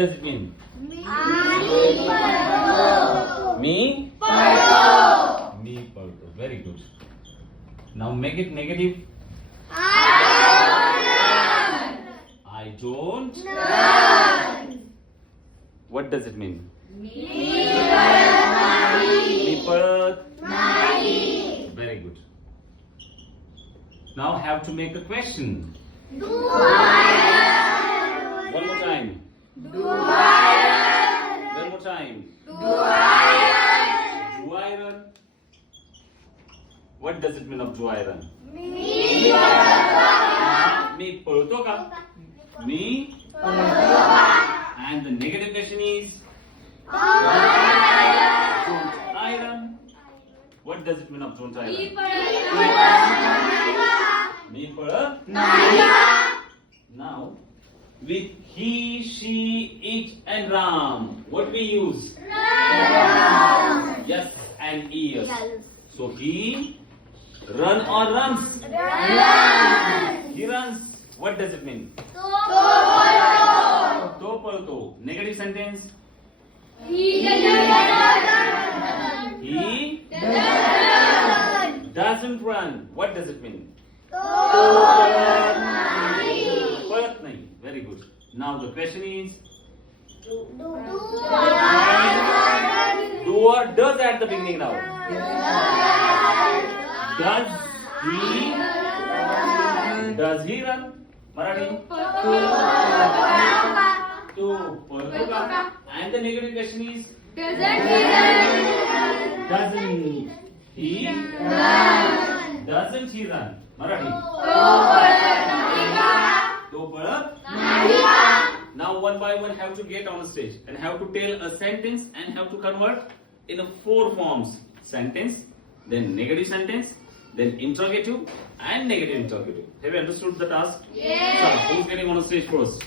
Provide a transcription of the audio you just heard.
does it mean? Me? Me पढ़ो. Very good. Now make it negative. I don't. What does it mean? Me पढ़त. Very good. Now have to make a question. One more time. One more time. Do I run? What does it mean of do I run? Me पढ़तो का? Me. And the negative question is? Don't I run? What does it mean of don't I run? Me पढ़त. Now with he, she, it and Ram, what we use? Yes and ears. So he run or runs? He runs. What does it mean? तो पढ़तो. Negative sentence. He doesn't run. What does it mean? पढ़त नहीं. Very good. Now the question is, do or does at the beginning now? Does he run? Marathi? तो पढ़तो का. And the negative question is, doesn't he run? Marathi? तो पढ़त. Now one by one have to get on stage and have to tell a sentence and have to convert in a 4 forms. Sentence, then negative sentence, then interrogative and negative interrogative. Have you understood the task? Yes. So, who's getting on stage first?